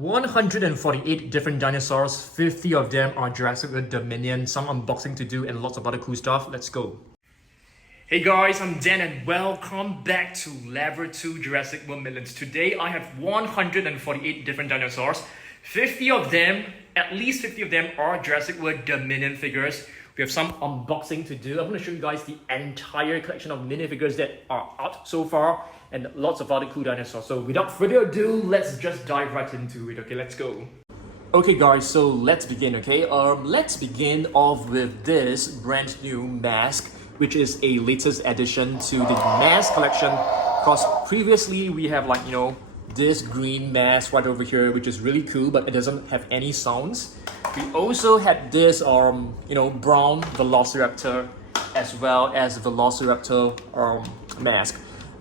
148 different dinosaurs, 50 of them are Jurassic World Dominion, some unboxing to do and lots of other cool stuff. Let's go. Hey guys, I'm Dan and welcome back to Level 2 Jurassic World Millions. Today I have 148 different dinosaurs. 50 of them, at least 50 of them are Jurassic World Dominion figures. We have some unboxing to do. I'm going to show you guys the entire collection of minifigures that are out so far and lots of other cool dinosaurs. So without further ado, let's just dive right into it. Okay, let's go. Okay guys, so let's begin, okay? Let's begin off with this brand new mask, which is a latest addition to the mask collection. Because previously we have this green mask right over here, which is really cool, but it doesn't have any sounds. We also had this brown Velociraptor as well as Velociraptor mask.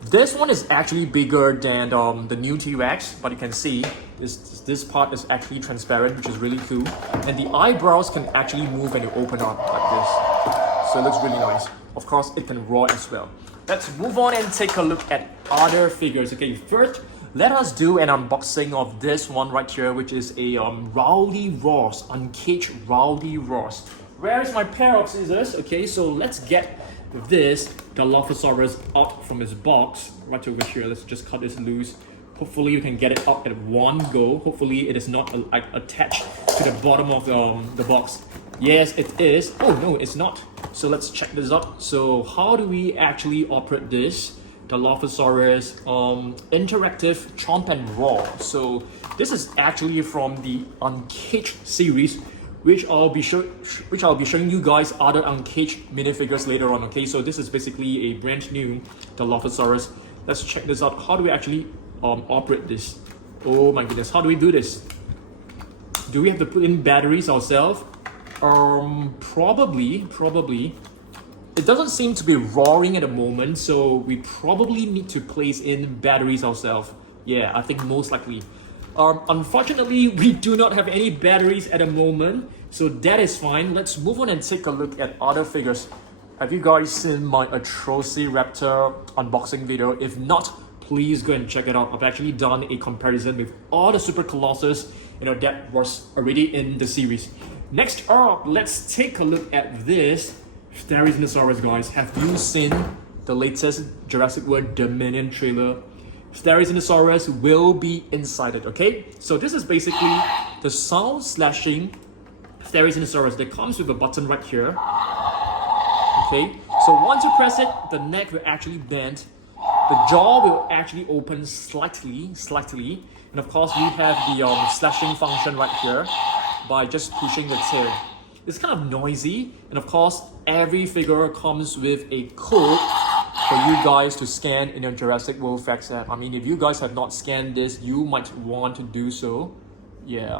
This one is actually bigger than the new T-Rex, but you can see this part is actually transparent, which is really cool. And the eyebrows can actually move and you open up like this. So it looks really nice. Of course, it can roar as well. Let's move on and take a look at other figures. Okay, first, let us do an unboxing of this one right here, which is a Rowdy Ross, uncaged Rowdy Ross. Where is my pair of scissors? Okay, so let's get this Dilophosaurus out from its box right over here. Let's just cut this loose. Hopefully you can get it up at one go. Hopefully it is not attached to the bottom of the box. Yes, it is. Oh no, it's not. So let's check this out. So how do we actually operate this Dilophosaurus interactive chomp and roar? So this is actually from the Uncaged series, which I'll be showing you guys other Uncaged minifigures later on. Okay, so this is basically a brand new Dilophosaurus. Let's check this out. How do we actually operate this? Oh my goodness, how do we do this? Do we have to put in batteries ourselves? Probably. It doesn't seem to be roaring at the moment, so we probably need to place in batteries ourselves. Yeah, I think most likely. Unfortunately, we do not have any batteries at the moment, so that is fine. Let's move on and take a look at other figures. Have you guys seen my Atrociraptor unboxing video? If not, please go and check it out. I've actually done a comparison with all the Super Colossus, that was already in the series. Next up, let's take a look at this Therizinosaurus, guys. Have you seen the latest Jurassic World Dominion trailer? Therizinosaurus will be inside it, okay? So this is basically the sound slashing Therizinosaurus that comes with a button right here. Okay, so once you press it, the neck will actually bend. The jaw will actually open slightly. And of course, we have the slashing function right here by just pushing the tail. It's kind of noisy, and of course, every figure comes with a code for you guys to scan in your Jurassic World Facts app. I mean, if you guys have not scanned this, you might want to do so. Yeah,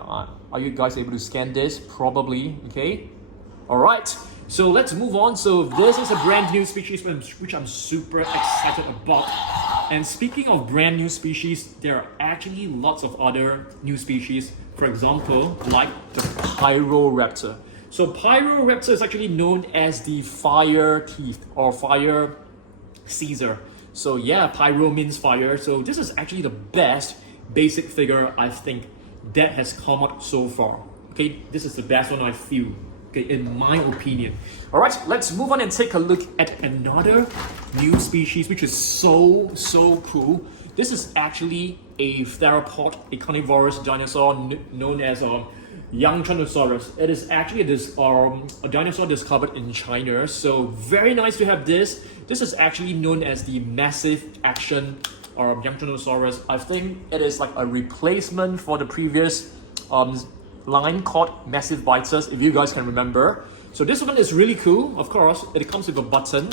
are you guys able to scan this? Probably, okay? Alright, so let's move on. So this is a brand new species which I'm super excited about. And speaking of brand new species, there are actually lots of other new species. For example, like the Pyro Raptor. So Pyro Raptor is actually known as the fire teeth or fire Caesar. So yeah, Pyro means fire. So this is actually the best basic figure I think that has come out so far. Okay, this is the best one I feel. Okay, in my opinion. All right, let's move on and take a look at another new species, which is so cool. This is actually a theropod, a carnivorous dinosaur known as Yangchuanosaurus. It is actually a dinosaur discovered in China. So very nice to have this. This is actually known as the massive action Yangchuanosaurus. I think it is like a replacement for the previous line called Massive Biters, if you guys can remember. So this one is really cool. Of course, it comes with a button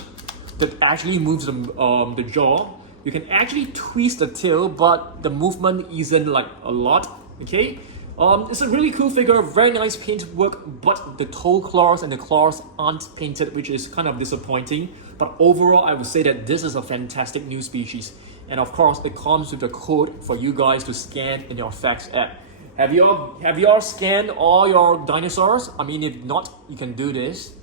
that actually moves the jaw. You can actually twist the tail, but the movement isn't like a lot. Okay, it's a really cool figure, very nice paint work, but the toe claws and the claws aren't painted, which is kind of disappointing. But overall, I would say that this is a fantastic new species. And of course, it comes with a code for you guys to scan in your Facts app. Have you all scanned all your dinosaurs? I mean, if not, you can do this.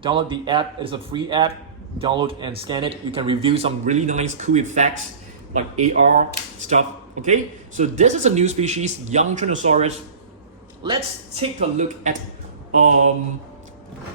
Download the app. It's a free app. Download and scan it. You can review some really nice cool effects like AR stuff Okay, so this is a new species, Yangchuanosaurus. Let's take a look at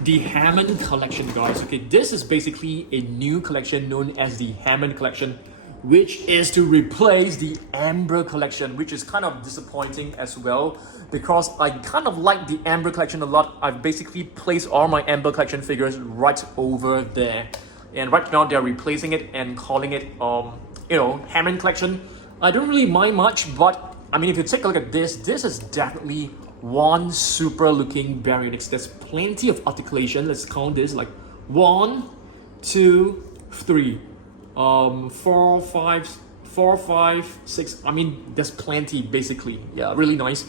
the Hammond Collection, guys. Okay, this is basically a new collection known as the Hammond Collection, which is to replace the Amber Collection, which is kind of disappointing as well because I kind of like the Amber Collection a lot. I've basically placed all my Amber Collection figures right over there, and right now they're replacing it and calling it Hammond Collection. I don't really mind much, but I mean, if you take a look at this is definitely one super looking Baryonyx. There's plenty of articulation. Let's count this, like 1, 2, 3, 4, 5, 6. I mean, there's plenty basically. Yeah, really nice.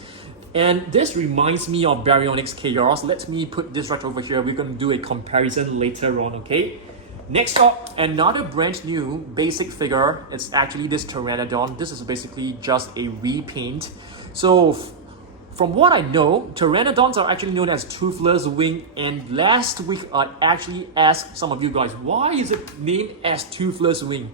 And this reminds me of Baryonyx Chaos. Let me put this right over here. We're going to do a comparison later on, okay? Next up, another brand new basic figure. It's actually this Pteranodon. This is basically just a repaint. So from what I know, Pteranodons are actually known as toothless wing, and last week I actually asked some of you guys, why is it named as toothless wing?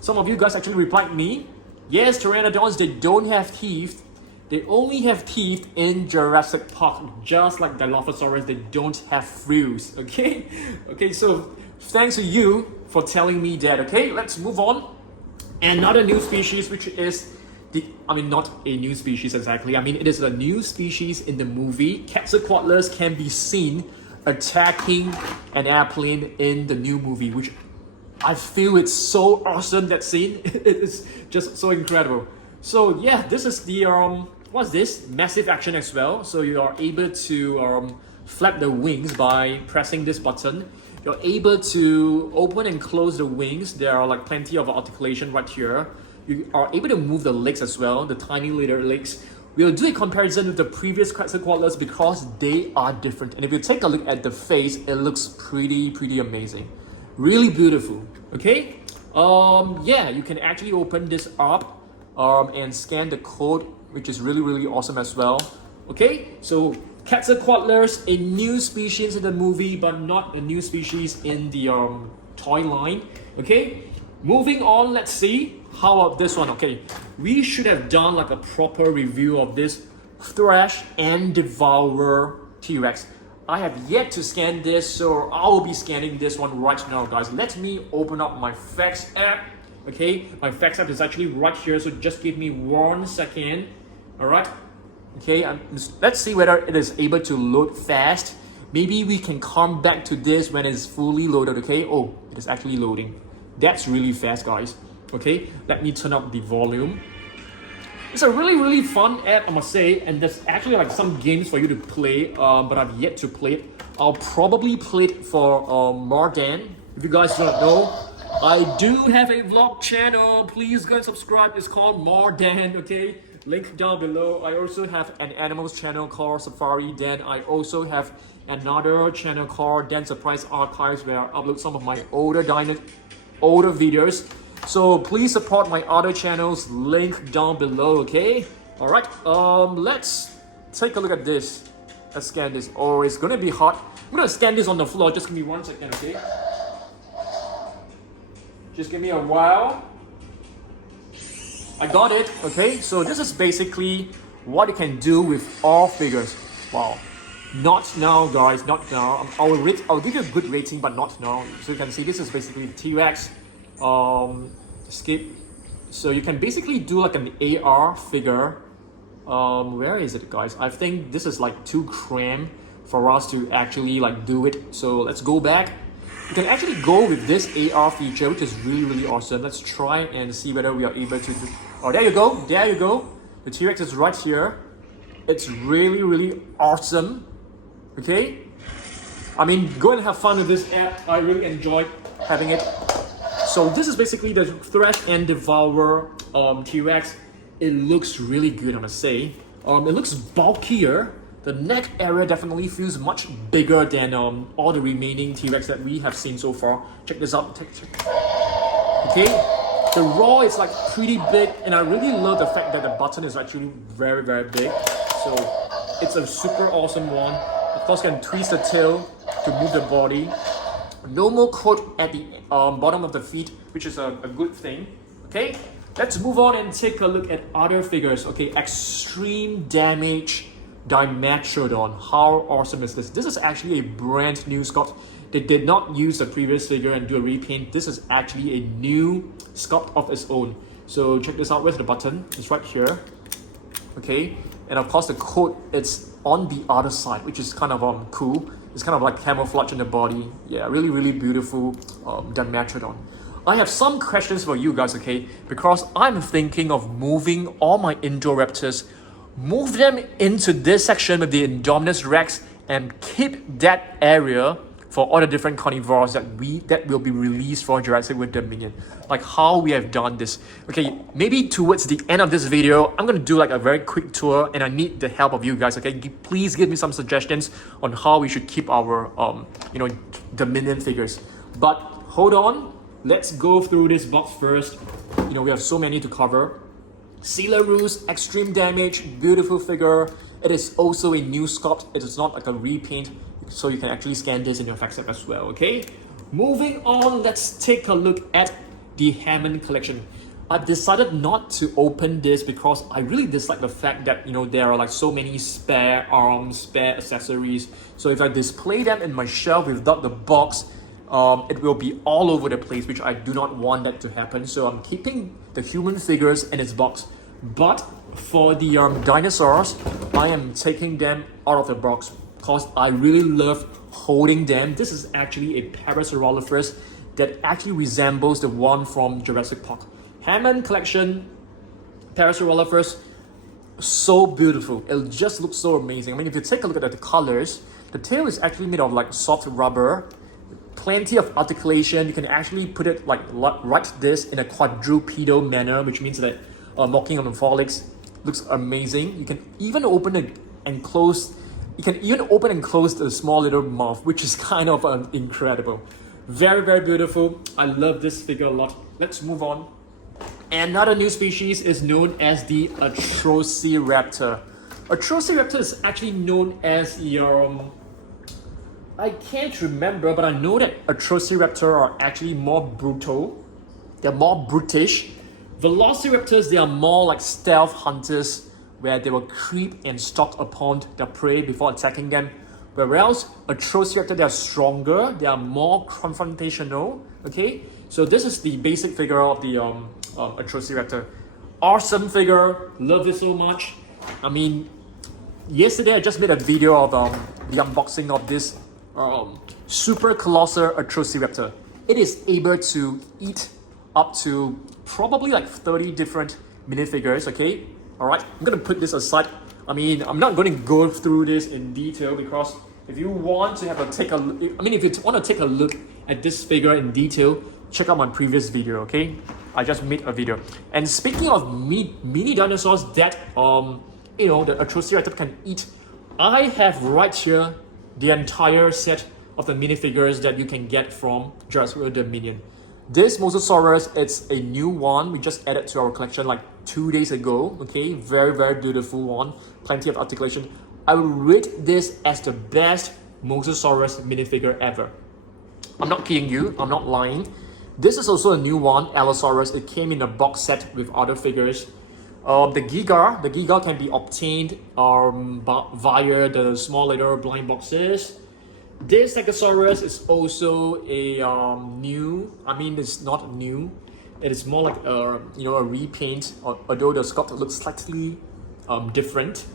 Some of you guys actually replied me, yes, Pteranodons, they don't have teeth. They only have teeth in Jurassic Park, just like Dilophosaurus, they don't have frills, okay? Okay, so thanks to you for telling me that, okay? Let's move on. Another new species, which is not a new species exactly. I mean, it is a new species in the movie. Quetzalcoatlus can be seen attacking an airplane in the new movie, which I feel it's so awesome, that scene. It is just so incredible. So yeah, this is the, what's this? Massive action as well. So you are able to flap the wings by pressing this button. You're able to open and close the wings. There are like plenty of articulation right here. You are able to move the legs as well, the tiny little legs. We'll do a comparison with the previous Quetzalcoatlus because they are different. And if you take a look at the face, it looks pretty amazing. Really beautiful, okay? Yeah, you can actually open this up and scan the code, which is really awesome as well. Okay, so Quetzalcoatlus, a new species in the movie, but not a new species in the toy line. Okay, moving on, let's see. How about this one? Okay, we should have done like a proper review of this Thrash and Devour T-Rex. I have yet to scan this, so I will be scanning this one right now, guys. Let me open up my Facts app. Okay, my Facts app is actually right here, so just give me 1 second. All right. Okay, let's see whether it is able to load fast. Maybe we can come back to this when it's fully loaded. Okay. Oh, it is actually loading. That's really fast, guys. Okay, let me turn up the volume. It's a really fun app, I must say, and there's actually like some games for you to play, but I've yet to play it. I'll probably play it for Morgan. If you guys don't know, I do have a vlog channel. Please go and subscribe. It's called Morgan, okay? Link down below. I also have an animals channel called Safari Dan. I also have another channel called Dan Surprise Archives where I upload some of my older videos. So please support my other channels, link down below, okay? Alright, let's take a look at this. Let's scan this. Oh, it's gonna be hot. I'm gonna scan this on the floor, just give me 1 second, okay? Just give me a while. I got it, okay? So this is basically what you can do with all figures. Wow. Not now, guys, not now. I'll give you a good rating, but not now. So you can see this is basically T-Rex. Skip. So you can basically do like an AR figure. Where is it, guys? I think this is like too cramped for us to actually like do it. So let's go back. You can actually go with this AR feature, which is really awesome. Let's try and see whether we are able to do. Oh, there you go. There you go. The T-Rex is right here. It's really awesome. Okay. I mean, go and have fun with this app. I really enjoyed having it. So this is basically the Thrash and Devour T-Rex. It looks really good, I must say. It looks bulkier. The neck area definitely feels much bigger than all the remaining T-Rex that we have seen so far. Check this out. Okay, the raw is like pretty big, and I really love the fact that the button is actually very big. So it's a super awesome one. Of course, you can twist the tail to move the body. No more coat at the bottom of the feet, which is a good thing. Okay, Let's move on and take a look at other figures. Okay, extreme damage Dimetrodon. How awesome is this? This is actually a brand new sculpt. They did not use the previous figure and do a repaint. This is actually a new sculpt of its own. So check this out. Where's the button? It's right here. Okay, and of course the coat, it's on the other side, which is kind of cool. It's kind of like camouflage in the body. Yeah, really, really beautiful Dimetrodon. I have some questions for you guys, okay? Because I'm thinking of moving all my Indoraptors, move them into this section with the Indominus Rex, and keep that area for all the different carnivores that will be released for Jurassic World Dominion. Like how we have done this. Okay, maybe towards the end of this video, I'm gonna do like a very quick tour, and I need the help of you guys, okay? Please give me some suggestions on how we should keep our Dominion figures. But hold on, let's go through this box first. We have so many to cover. Silarus, extreme damage, beautiful figure. It is also a new sculpt. It is not like a repaint, so you can actually scan this in your FactSet as well, okay? Moving on, let's take a look at the Hammond Collection. I've decided not to open this because I really dislike the fact that, there are like so many spare arms, spare accessories. So if I display them in my shelf without the box, it will be all over the place, which I do not want that to happen. So I'm keeping the human figures in its box. But for the dinosaurs, I am taking them out of the box because I really love holding them. This is actually a Parasaurolophus that actually resembles the one from Jurassic Park. Hammond Collection, Parasaurolophus, so beautiful. It just looks so amazing. I mean, if you take a look at the colors, the tail is actually made of like soft rubber. Plenty of articulation. You can actually put it like right this in a quadrupedal manner, which means that walking on the four legs looks amazing. You can even open it and close. You can even open and close the small little mouth, which is kind of incredible. Very, very beautiful. I love this figure a lot. Let's move on. Another new species is known as the Atrociraptor. Atrociraptor is actually known as I can't remember, but I know that Atrociraptor are actually more brutal. They're more brutish. Velociraptors, they are more like stealth hunters, where they will creep and stalk upon their prey before attacking them. Whereas Atrociraptor, they are stronger, they are more confrontational, okay? So this is the basic figure of the Atrociraptor. Awesome figure, love it so much. I mean, yesterday I just made a video of the unboxing of this super colossal Atrociraptor. It is able to eat up to probably like 30 different minifigures, okay? Alright, I'm gonna put this aside. I mean, I'm not going to go through this in detail because if you want to if you want to take a look at this figure in detail, check out my previous video, okay? I just made a video. And speaking of mini dinosaurs that the Atrociraptor can eat, I have right here the entire set of the minifigures that you can get from Jurassic World Dominion. This Mosasaurus, it's a new one. We just added to our collection like 2 days ago. Okay, very, very beautiful one. Plenty of articulation. I will rate this as the best Mosasaurus minifigure ever. I'm not kidding you. I'm not lying. This is also a new one, Allosaurus. It came in a box set with other figures. The Giga can be obtained via the small little blind boxes. This Stegosaurus is also a it's not new. It is more like a repaint, although the sculpt looks slightly different.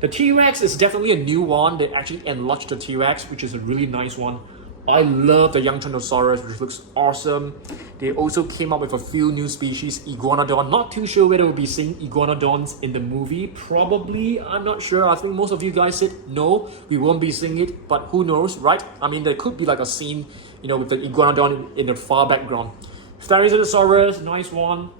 The T-Rex is definitely a new one. They actually enlarged the T-Rex, which is a really nice one. I love the Yangchuanosaurus, which looks awesome. They also came up with a few new species, Iguanodon. Not too sure whether we'll be seeing Iguanodons in the movie. Probably, I'm not sure. I think most of you guys said no, we won't be seeing it, but who knows, right? I mean, there could be like a scene, with the Iguanodon in the far background. Therizinosaurus, nice one.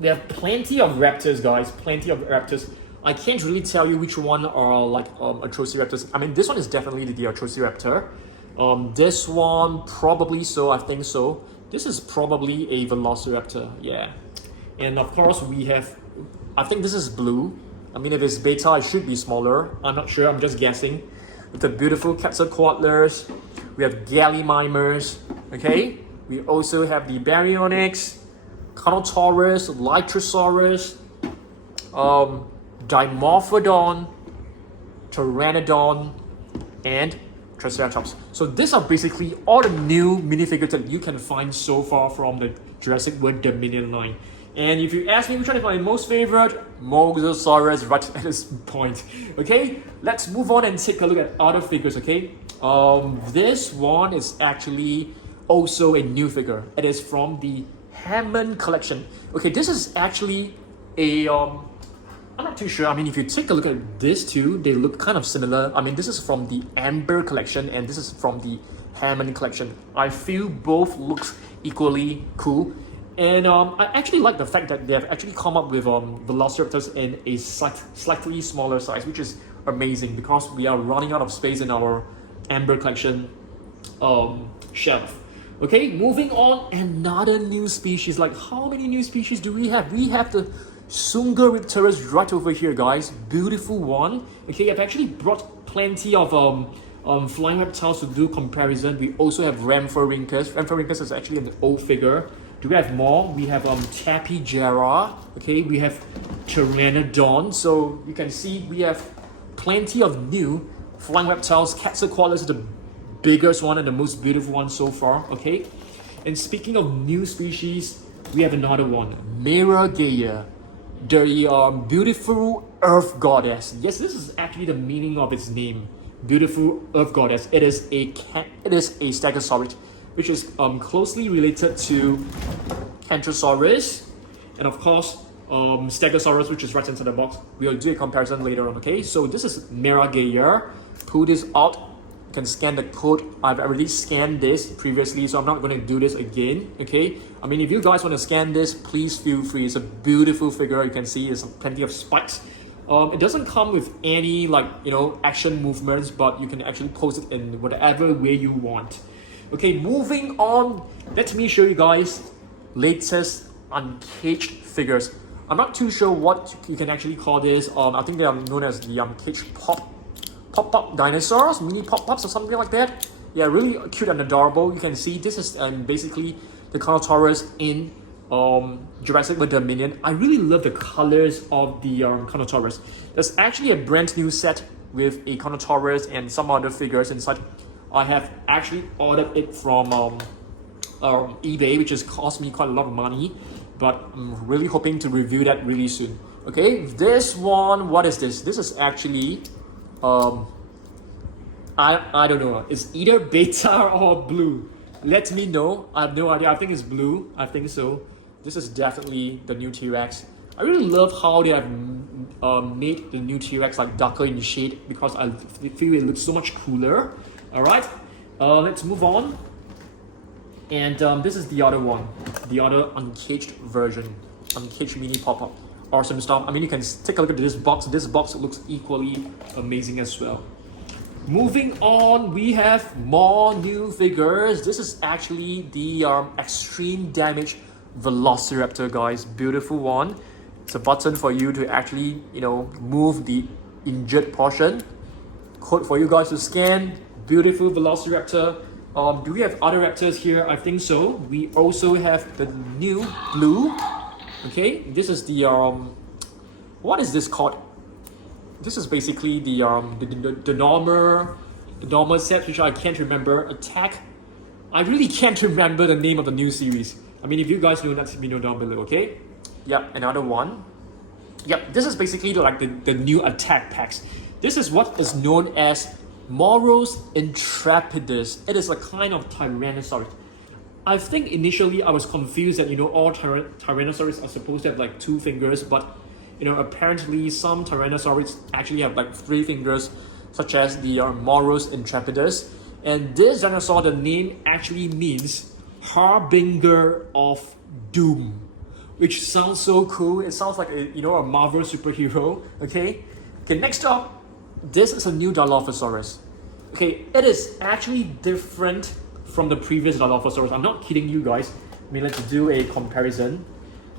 They have plenty of raptors, guys, plenty of raptors. I can't really tell you which one are like Atrociraptors. I mean, this one is definitely the Atrociraptor. This one, probably so, I think so. This is probably a Velociraptor, yeah. And of course we have, I think this is blue. I mean, if it's beta, it should be smaller. I'm not sure, I'm just guessing. With the beautiful Quetzalcoatlus, we have Gallimimus, okay? We also have the Baryonyx, Giganotosaurus, Lytrosaurus, Dimorphodon, Pteranodon, and Triceratops. So these are basically all the new minifigures that you can find so far from the Jurassic World Dominion line. And if you ask me which one is my most favorite, Mosasaurus right at this point. Okay, let's move on and take a look at other figures. Okay, this one is actually also a new figure. It is from the Hammond Collection. Okay, this is actually a I'm not too sure. I mean, if you take a look at these two, they look kind of similar. I mean, this is from the Amber Collection and this is from the Hammond Collection. I feel both looks equally cool. And I actually like the fact that they have actually come up with Velociraptors in a slightly smaller size, which is amazing because we are running out of space in our Amber Collection shelf. Okay, moving on, another new species. Like, how many new species do we have? We have the Sungaripterus right over here, guys. Beautiful one. Okay, I've actually brought plenty of flying reptiles to do comparison. We also have Ramphorhynchus. Ramphorhynchus is actually an old figure. Do we have more? We have Tapijara. Okay, we have Pteranodon. So you can see we have plenty of new flying reptiles. Quetzalcoatlus is the biggest one and the most beautiful one so far. Okay, and speaking of new species, we have another one, Miragaea, the beautiful Earth Goddess. Yes, this is actually the meaning of its name, beautiful Earth Goddess. It is a Stegosaurus, which is closely related to Ankylosaurus, and of course Stegosaurus, which is right into the box. We'll do a comparison later on. Okay, so this is Miragaea. Pull this out. You can scan the code. I've already scanned this previously, so I'm not going to do this again. Okay, I mean, if you guys want to scan this, please feel free. It's a beautiful figure. You can see there's plenty of spikes. It doesn't come with any, like, you know, action movements, but you can actually pose it in whatever way you want. Okay, moving on, let me show you guys latest uncaged figures. I'm not too sure what you can actually call this. I think they are known as the uncaged pop-up dinosaurs, mini pop-ups or something like that. Yeah, really cute and adorable. You can see this is basically the Carnotaurus in Jurassic World Dominion. I really love the colors of the Carnotaurus. There's actually a brand new set with a Carnotaurus and some other figures inside. I have actually ordered it from eBay, which has cost me quite a lot of money, but I'm really hoping to review that really soon. Okay, this one, what is this? This is actually I don't know. It's either beta or blue. Let me know. I have no idea. I think it's blue. I think so. This is definitely the new T-Rex. I really love how they have made the new T-Rex like darker in shade because I feel it looks so much cooler. All right, let's move on. And this is the other one, the other uncaged version, uncaged mini pop-up. Awesome stuff. I mean, you can take a look at this box. This box looks equally amazing as well. Moving on, we have more new figures. This is actually the extreme damage Velociraptor, guys. Beautiful one. It's a button for you to actually, you know, move the injured portion. Code for you guys to scan. Beautiful Velociraptor. Do we have other raptors here? I think so. We also have the new blue. Okay, this is the what is this called? This is basically the normal set, which I can't remember. Attack. I really can't remember the name of the new series. I mean, if you guys know, let me know down below. Okay. Yep, another one. Yep, this is basically like the new attack packs. This is what is known as Moros Intrepidus. It is a kind of Tyrannosaurus. I think initially I was confused that, you know, all Tyrannosaurus are supposed to have like 2 fingers, but, you know, apparently some Tyrannosaurus actually have like 3 fingers, such as the Moros Intrepidus. And this dinosaur, the name actually means Harbinger of Doom, which sounds so cool. It sounds like a, you know, a Marvel superhero. Okay, next up, this is a new Dilophosaurus. Okay, it is actually different from the previous Dilophosaurus. I'm not kidding you guys. I mean, let's do a comparison.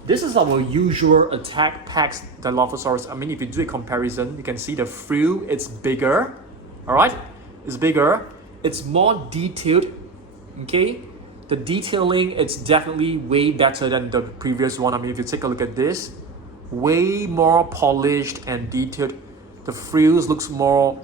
This is our usual attack packs Dilophosaurus. I mean, if you do a comparison, you can see the frill, it's bigger. All right, it's bigger. It's more detailed. Okay, The detailing, it's definitely way better than the previous one. I mean, if you take a look at this, way more polished and detailed. The frills looks more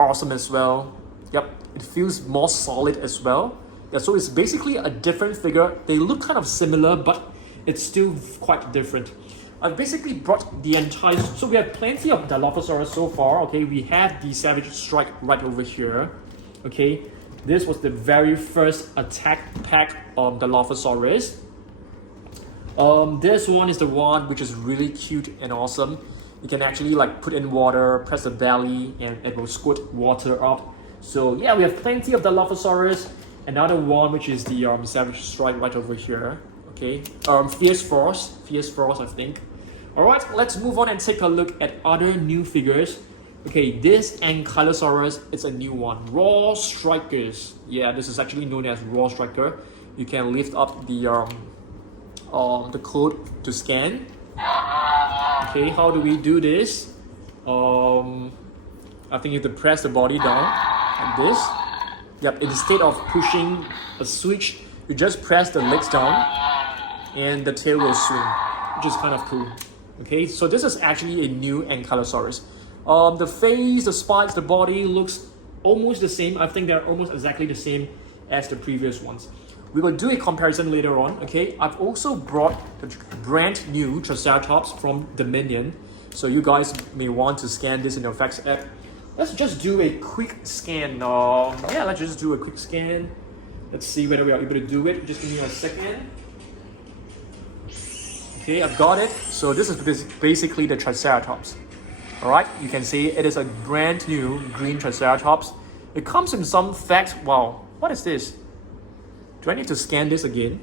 awesome as well. Yep, it feels more solid as well. Yeah, so it's basically a different figure. They look kind of similar, but it's still quite different. I've basically brought the entire... So we have plenty of Dilophosaurus so far, okay? We have the Savage Strike right over here, okay? This was the very first attack pack of Dilophosaurus. This one is the one which is really cute and awesome. You can actually like put in water, press the belly, and it will squirt water up. So yeah, we have plenty of Dilophosaurus. Another one which is the Savage Strike right over here. Okay, Fierce Force, I think. All right, let's move on and take a look at other new figures. Okay, this Ankylosaurus, it's a new one. Raw Strikers. Yeah, this is actually known as Raw Striker. You can lift up the code to scan. Okay, how do we do this? I think you have to press the body down like this. Yep, instead of pushing a switch, you just press the legs down and the tail will swing, which is kind of cool. Okay, so this is actually a new Ankylosaurus. The face, the spikes, the body looks almost the same. I think they're almost exactly the same as the previous ones. We will do a comparison later on, okay? I've also brought the brand new Triceratops from Dominion. So you guys may want to scan this in your Fax app. Let's just do a quick scan. Yeah, let's just do a quick scan. Let's see whether we are able to do it. Just give me a second. Okay, I've got it. So this is basically the Triceratops. Alright, you can see it is a brand new green Triceratops. It comes in some facts. Wow, what is this? Do I need to scan this again?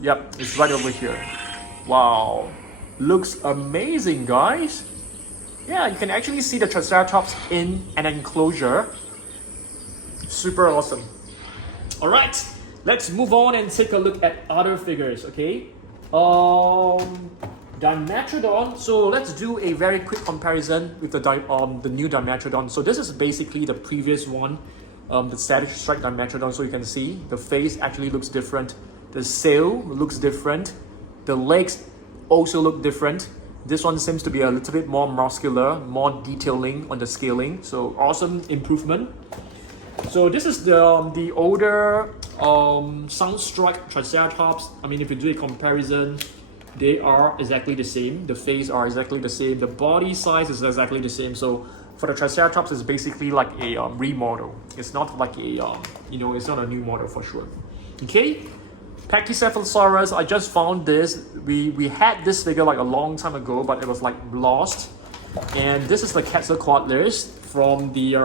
Yep, it's right over here. Wow, looks amazing, guys. Yeah, you can actually see the Triceratops in an enclosure. Super awesome. Alright, let's move on and take a look at other figures, okay? Dimetrodon. So let's do a very quick comparison with the new Dimetrodon. So this is basically the previous one, the Savage Strike Dimetrodon. So you can see the face actually looks different. The sail looks different. The legs also look different. This one seems to be a little bit more muscular, more detailing on the scaling. So awesome improvement. So this is the older Sunstrike Triceratops. I mean, if you do a comparison, they are exactly the same. The face are exactly the same. The body size is exactly the same. So for the Triceratops, it's basically like a remodel. It's not like a it's not a new model for sure. Okay, Pachycephalosaurus. I just found this. We had this figure like a long time ago, but it was like lost. And this is the Quetzalcoatlus from the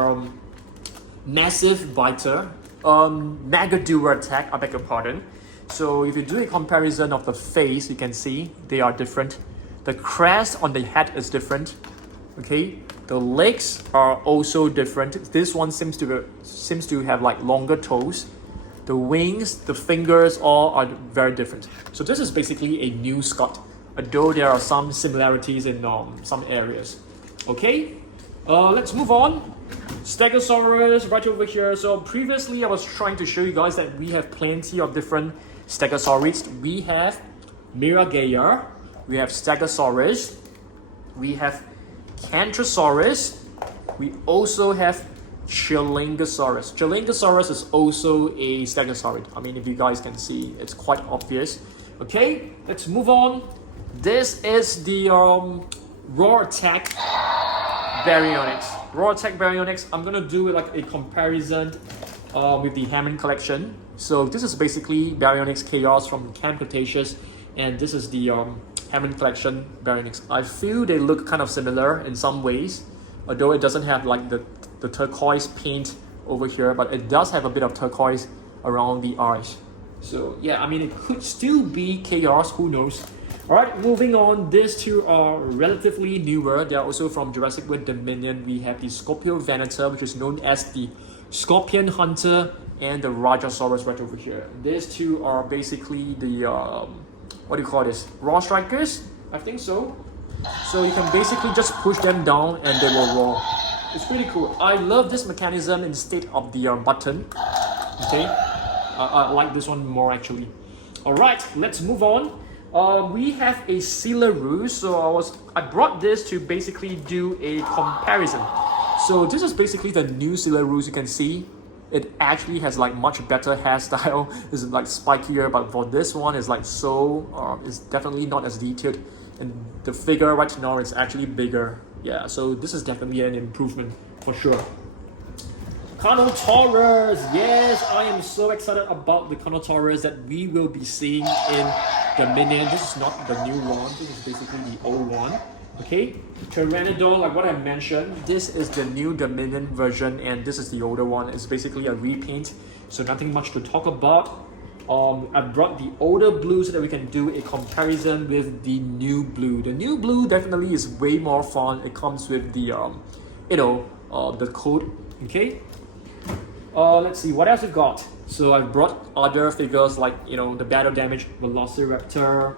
Massive Biter, Megaduo attack. I beg your pardon. So if you do a comparison of the face, you can see they are different. The crest on the head is different. Okay, the legs are also different. This one seems to have like longer toes. The wings, the fingers, all are very different. So this is basically a new sculpt, although there are some similarities in some areas. Okay, let's move on. Stegosaurus right over here. So previously I was trying to show you guys that we have plenty of different Stegosaurids. We have Miragaea, we have Stegosaurus, we have Cantrosaurus, we also have Chilingosaurus. Chilingosaurus is also a Stegosaurid. I mean, if you guys can see, it's quite obvious. Okay, let's move on. This is the Raw Attack Baryonyx. Raw Attack Baryonyx, I'm gonna do like a comparison with the Hammond Collection. So this is basically Baryonyx Chaos from Camp Cretaceous, and this is the Hammond Collection Baryonyx. I feel they look kind of similar in some ways, although it doesn't have like the turquoise paint over here, but it does have a bit of turquoise around the eyes. So yeah, I mean, it could still be Chaos, who knows. Alright, moving on, these two are relatively newer. They are also from Jurassic World Dominion. We have the Scorpiovenator, which is known as the Scorpion Hunter, and the Rajasaurus right over here. These two are basically the, what do you call this? Raw Strikers? I think so. So you can basically just push them down and they will roll. It's pretty cool. I love this mechanism instead of the button. Okay, I like this one more actually. All right, let's move on. We have a Silarus. So I brought this to basically do a comparison. So this is basically the new Silarus. You can see it actually has like much better hairstyle. It's like spikier, but for this one is like it's definitely not as detailed, and the figure right now is actually bigger. Yeah, so this is definitely an improvement for sure. Carnotaurus, yes, I am so excited about the Carnotaurus that we will be seeing in Dominion. This is not the new one, this is basically the old one. Okay, Pteranodon, like what I mentioned, this is the new Dominion version and this is the older one. It's basically a repaint, so nothing much to talk about. I brought the older blue so that we can do a comparison with the new blue. The new blue definitely is way more fun. It comes with the, the code, okay? Let's see, what else we've got? So I've brought other figures like, the battle damage Velociraptor,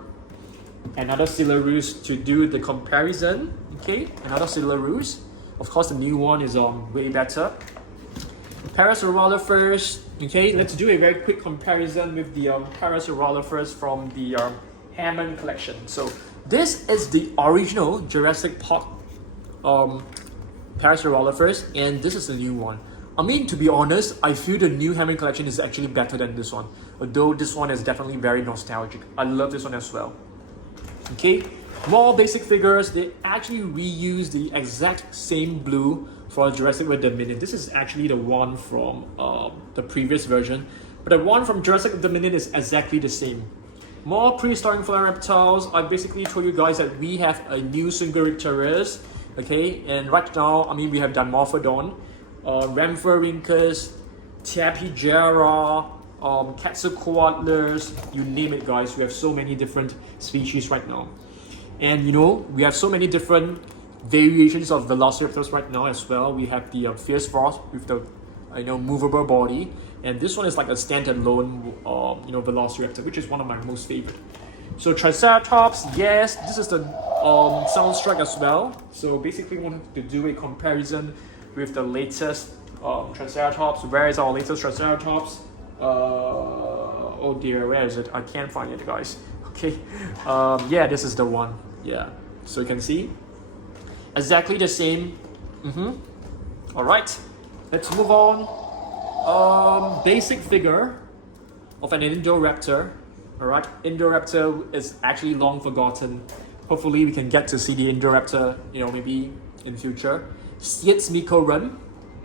another Silarus to do the comparison, okay? Another Silarus. Of course, the new one is way better. Parasaurolophus, okay? Let's do a very quick comparison with the Parasaurolophus from the Hammond Collection. So this is the original Jurassic Park Parasaurolophus, and this is the new one. I mean, to be honest, I feel the new Hammond Collection is actually better than this one. Although this one is definitely very nostalgic. I love this one as well. Okay, more basic figures. They actually reuse the exact same blue for Jurassic World Dominion. This is actually the one from the previous version, but the one from Jurassic Dominion is exactly the same. More prehistoric flying reptiles. I basically told you guys that we have a new Singuricterus, okay, and right now, I mean, we have Dimetrodon, Rhamphorhynchus, Tapejara, Quetzalcoatlus, you name it, guys. We have so many different species right now, and we have so many different variations of Velociraptors right now as well. We have the Fierce Frost with the movable body, and this one is like a standalone Velociraptor, which is one of my most favorite. So Triceratops, yes, this is the Soundstrike as well. So basically wanted to do a comparison with the latest Triceratops. Where is our latest Triceratops? Oh dear, where is it? I can't find it, guys. Okay, yeah, this is the one. Yeah, so you can see exactly the same. All right, let's move on. Basic figure of an Indoraptor. All right, Indoraptor is actually long forgotten. Hopefully we can get to see the Indoraptor, maybe in future. Sietsmikorum.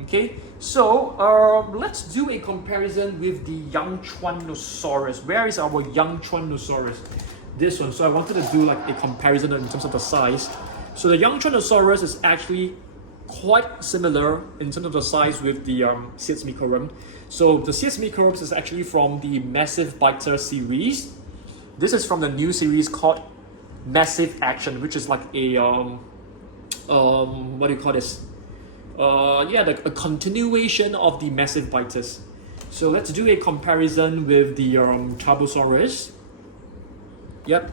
Okay, so let's do a comparison with the Yangchuanosaurus. Where is our Yangchuanosaurus? This one. So I wanted to do like a comparison in terms of the size. So the Yangchuanosaurus is actually quite similar in terms of the size with the Sietsmikorum. So the Sietsmikorum is actually from the Massive Biter series. This is from the new series called Massive Action, which is like a what do you call this? A continuation of the Massive Biters. So let's do a comparison with the Tarbosaurus. Yep,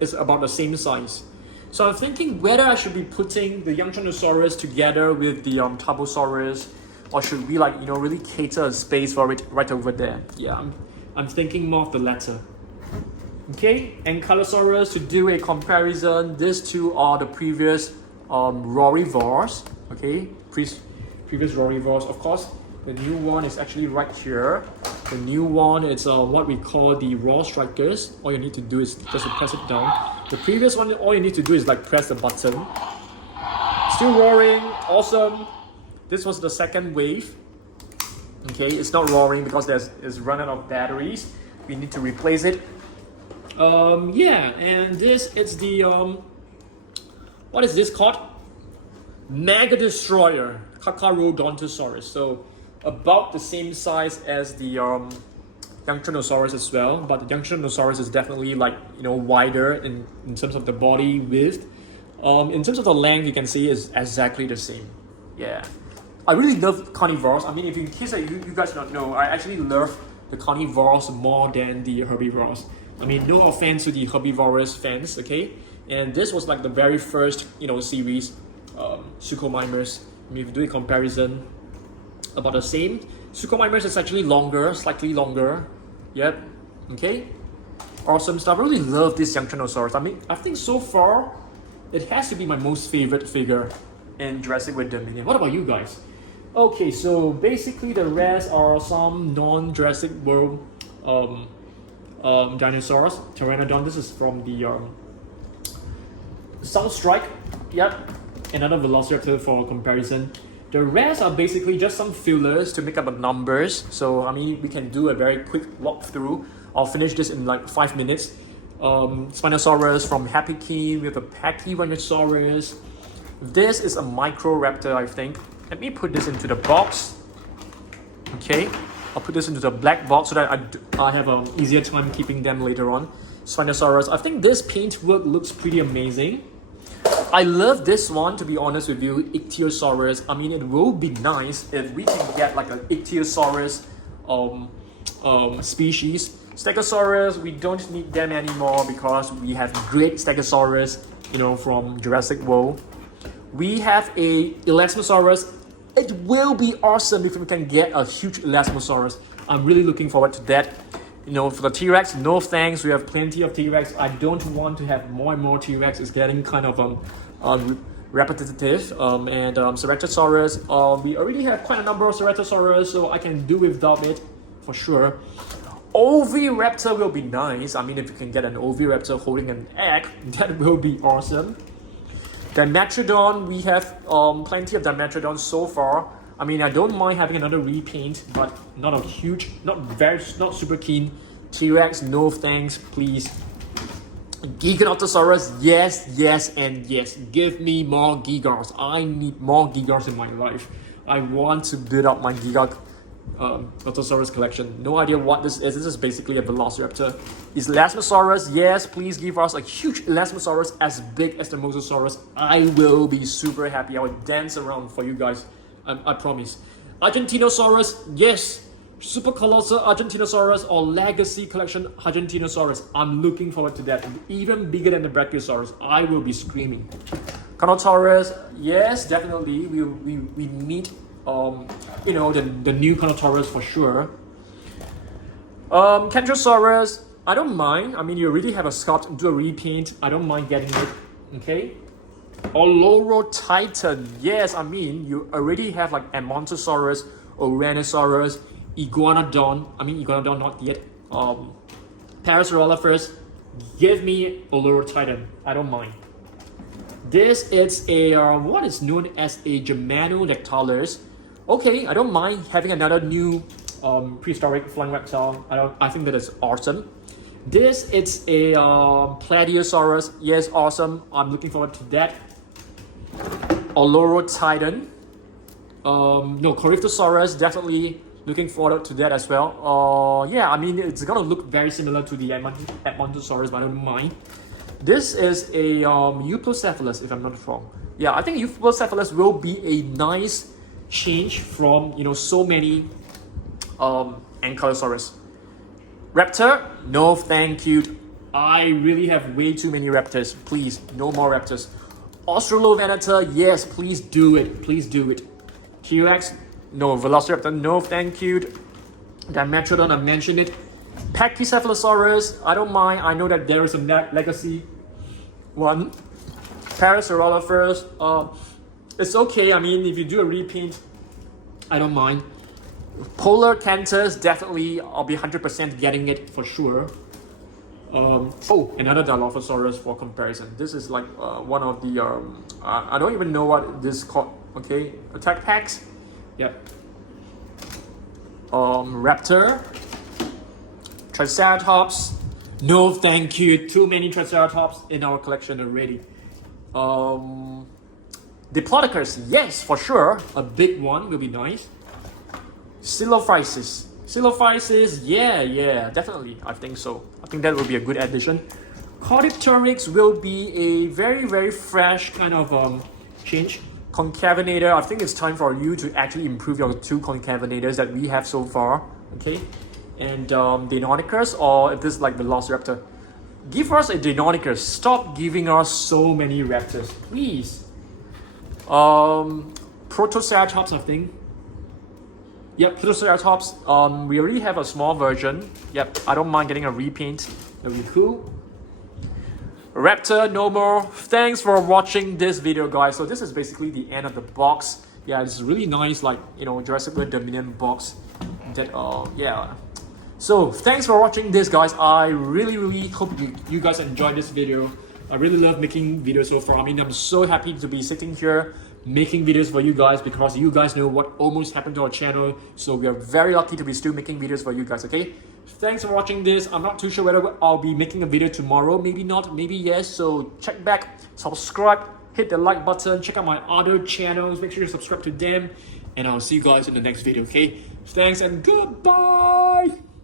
it's about the same size. So I'm thinking whether I should be putting the Yangchuanosaurus together with the Tarbosaurus, or should we really cater a space for it right over there? Yeah, I'm thinking more of the latter. Okay, Ankylosaurus, to do a comparison, these two are the previous Rorivores. Okay, previous Rorivores. Of course, the new one is actually right here. The new one is what we call the Raw Strikers. All you need to do is just to press it down. The previous one, all you need to do is press the button. Still roaring, awesome. This was the second wave. Okay, it's not roaring because it's running out of batteries. We need to replace it. Yeah, and this is the what is this called? Mega Destroyer, Kakarot Gondosaurus. So about the same size as the Yangchuanosaurus as well, but the Yangchuanosaurus is definitely wider in terms of the body width. In terms of the length, you can see is exactly the same. Yeah, I really love carnivores. I mean, if in case you guys don't know, I actually love the carnivores more than the herbivores. I mean, no offense to the herbivorous fans, okay? And this was the very first, series, Suchomimus, I mean, if you do a comparison, about the same. Suchomimus is actually longer, slightly longer. Yep. Okay. Awesome stuff. I really love this Yangchuanosaurus. I mean, I think so far, it has to be my most favorite figure in Jurassic World Dominion. What about you guys? Okay, so basically the rest are some non-Jurassic World dinosaurs. Pteranodon, this is from the South Strike. Yep. Another Velociraptor for comparison. The rest are basically just some fillers to make up the numbers. So I mean, we can do a very quick walkthrough. I'll finish this in like 5 minutes. Spinosaurus from Happy Key with a Pachycephalosaurus. This is a Micro Raptor, I think. Let me put this into the box. Okay, I'll put this into the black box so that I have an easier time keeping them later on. Spinosaurus. I think this paintwork looks pretty amazing. I love this one, to be honest with you, Ichthyosaurus. I mean, it will be nice if we can get like an Ichthyosaurus species. Stegosaurus, we don't need them anymore because we have great Stegosaurus, you know, from Jurassic World. We have a Elasmosaurus. It will be awesome if we can get a huge Elasmosaurus. I'm really looking forward to that. You know, for the T-Rex, no thanks. We have plenty of T-Rex. I don't want to have more and more T-Rex. It's getting kind of repetitive. Ceratosaurus. We already have quite a number of Ceratosaurus, so I can do without it for sure. Oviraptor will be nice. I mean, if you can get an Oviraptor holding an egg, that will be awesome. Dimetrodon, we have plenty of Dimetrodon so far. I mean, I don't mind having another repaint, but not a huge, not super keen. T-Rex, no thanks, please. Giganotosaurus, yes, yes, and yes. Give me more Gigars. I need more Gigars in my life. I want to build up my Giganotosaurus collection. No idea what this is. This is basically a Velociraptor. Is Elasmosaurus? Yes, please give us a huge Elasmosaurus as big as the Mosasaurus. I will be super happy. I will dance around for you guys. I promise. Argentinosaurus, yes. Super Colossal Argentinosaurus or Legacy Collection Argentinosaurus. I'm looking forward to that. Even bigger than the Brachiosaurus. I will be screaming. Carnotaurus, yes, definitely. We need you know, the new Carnotaurus for sure. Kentrosaurus, I don't mind. I mean, you already have a sculpt, do a repaint. I don't mind getting it. Okay. Olorotitan, yes, I mean, you already have like Amontosaurus, Ouranosaurus, Iguanodon, not yet, Parasaurolophus. Give me Olorotitan, I don't mind. This is a, what is known as a Germanodactylus. Okay, I don't mind having another new prehistoric flying reptile. I think that is awesome. This is a Plateosaurus. Yes, awesome. I'm looking forward to that. Olorotitan. No, Coryphosaurus. Definitely looking forward to that as well. Yeah, I mean, it's gonna look very similar to the Edmontosaurus, but I don't mind. This is a Euprocephalus, if I'm not wrong. Yeah, I think Euprocephalus will be a nice change from, you know, so many Ankylosaurus. Raptor, no thank you. I really have way too many raptors. Please, no more raptors. Australopithecus, yes, please do it. Please do it. T-Rex, no. Velociraptor, no thank you. Dimetrodon, I mentioned it. Pachycephalosaurus, I don't mind. I know that there is a legacy one. Parasaurolophus, it's okay. I mean, if you do a repaint, I don't mind. Polar Cantus, definitely, I'll be 100% getting it for sure. Oh, another Dilophosaurus for comparison. This is like one of the, I don't even know what this is called. Okay, attack packs. Yep. Raptor. Triceratops. No thank you. Too many Triceratops in our collection already. Diplodocus, yes, for sure. A big one will be nice. Silophysis. Silophysis, yeah, definitely. I think so. I think that will be a good addition. Caudipteryx will be a very, very fresh kind of change. Concavenator, I think it's time for you to actually improve your two concavenators that we have so far. Okay. And Deinonychus, or if this is like Velociraptor. Give us a Deinonychus. Stop giving us so many raptors, please. Protoceratops, I think. Yep, Protoceratops. We already have a small version. Yep, I don't mind getting a repaint. That'll be cool. Raptor, no more. Thanks for watching this video, guys. So this is basically the end of the box. Yeah, it's really nice, like, you know, Jurassic World Dominion box. That, yeah. So thanks for watching this, guys. I really hope you guys enjoyed this video. I really love making videos so far. I mean, I'm so happy to be sitting here making videos for you guys because you guys know what almost happened to our channel. So we are very lucky to be still making videos for you guys, okay? Thanks for watching this. I'm not too sure whether I'll be making a video tomorrow. Maybe not, maybe yes. So check back, subscribe, hit the like button, check out my other channels. Make sure you subscribe to them. And I'll see you guys in the next video, okay? Thanks and goodbye!